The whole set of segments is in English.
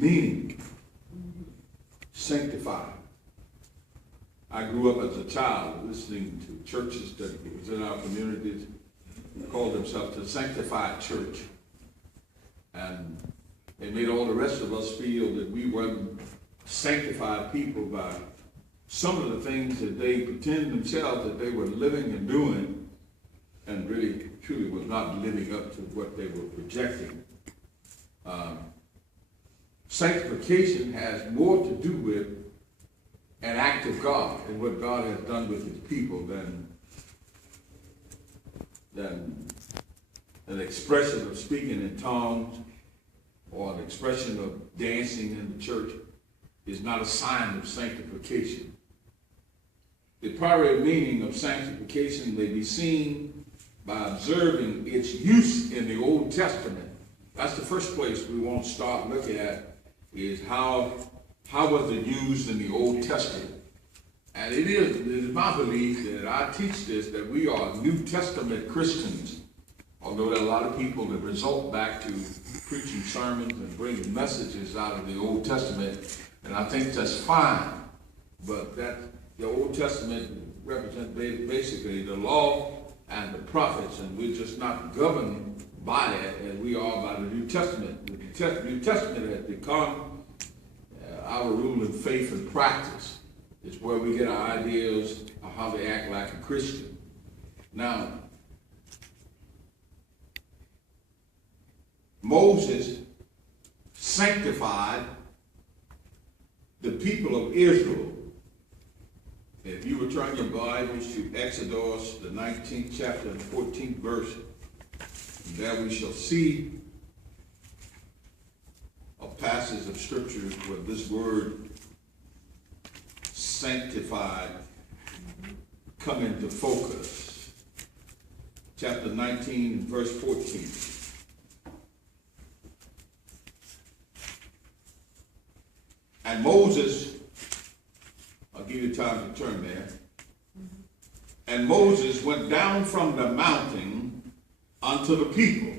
meaning. Sanctified. I grew up as a child listening to churches that was in our communities who called themselves the Sanctified Church. And they made all the rest of us feel that we weren't sanctified people by some of the things that they pretend themselves that they were living and doing, and really truly was not living up to what they were projecting. Sanctification has more to do with an act of God and what God has done with his people than an expression of speaking in tongues or an expression of dancing in the church is not a sign of sanctification. The primary meaning of sanctification may be seen by observing its use in the Old Testament. That's the first place we want to start looking at, is how was it used in the Old Testament. And it is my belief that I teach this, that we are New Testament Christians, although there are a lot of people that result back to preaching sermons and bringing messages out of the Old Testament, and I think that's fine. But that the Old Testament represents basically the law and the prophets, and we're just not governed by that as we are by the New Testament. The New Testament has become our rule of faith and practice. It's where we get our ideas of how to act like a Christian. Now, Moses sanctified the people of Israel. If you would turn your Bibles to Exodus, the 19th chapter and 14th verse, there we shall see a passage of scripture where this word sanctified come into focus. Chapter 19, verse 14. And Moses, I'll give you time to turn there. And Moses went down from the mountain unto the people.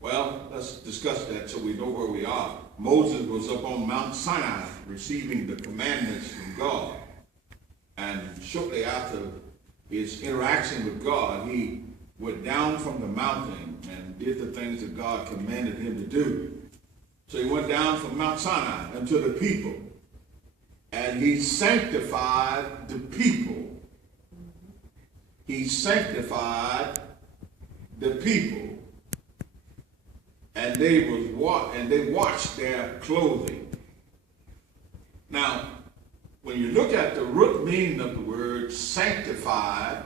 Well, let's discuss that so we know where we are. Moses was up on Mount Sinai receiving the commandments from God. And shortly after his interaction with God, he went down from the mountain and did the things that God commanded him to do. So he went down from Mount Sinai unto the people. And he sanctified the people. He sanctified the people. And they washed their clothing. Now, when you look at the root meaning of the word sanctified,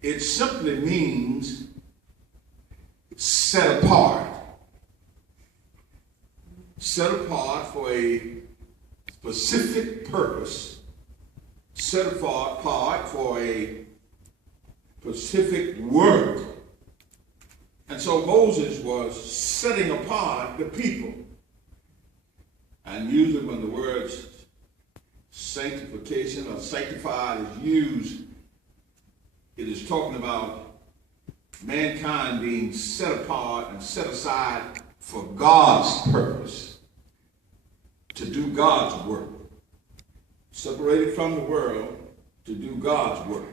it simply means set apart. Set apart for a specific purpose. Set apart for a specific work. And so Moses was setting apart the people. And usually when the word sanctification or sanctified is used, it is talking about mankind being set apart and set aside for God's purpose, to do God's work. Separated from the world to do God's work.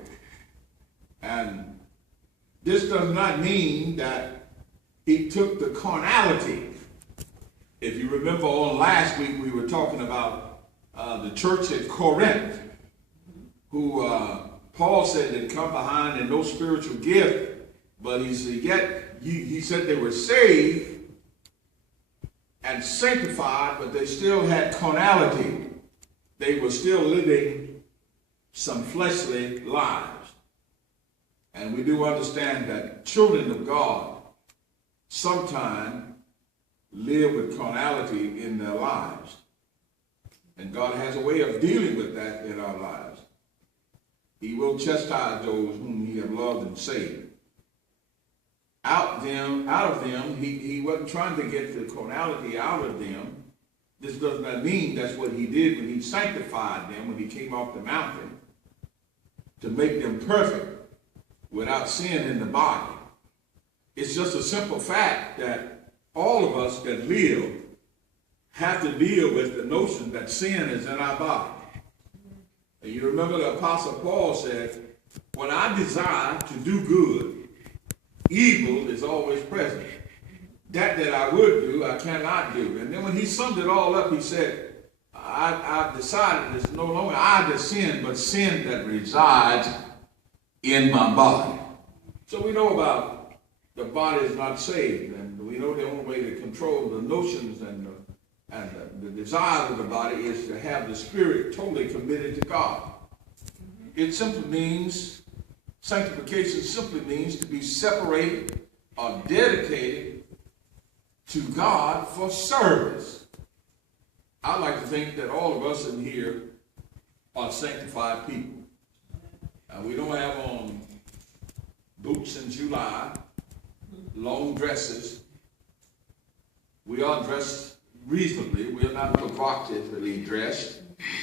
And this does not mean that he took the carnality. If you remember on last week, we were talking about the church at Corinth, who Paul said had come behind in no spiritual gift, but he said they were saved and sanctified, but they still had carnality. They were still living some fleshly lives. And we do understand that children of God sometimes live with carnality in their lives. And God has a way of dealing with that in our lives. He will chastise those whom he has loved and saved. Out of them, he wasn't trying to get the carnality out of them. This does not mean that's what he did when he sanctified them, when he came off the mountain, to make them perfect without sin in the body. It's just a simple fact that all of us that live have to deal with the notion that sin is in our body. And you remember the Apostle Paul said, when I desire to do good, evil is always present. That I would do, I cannot do. And then when he summed it all up, he said, I've decided it's no longer I that sin, but sin that resides in my body. So we know about the body is not saved, and we know the only way to control the notions and the desires of the body is to have the spirit totally committed to God. It simply means, sanctification simply means to be separated or dedicated to God for service. I like to think that all of us in here are sanctified people. We don't have on boots in July, long dresses. We are dressed reasonably. We are not provocatively dressed.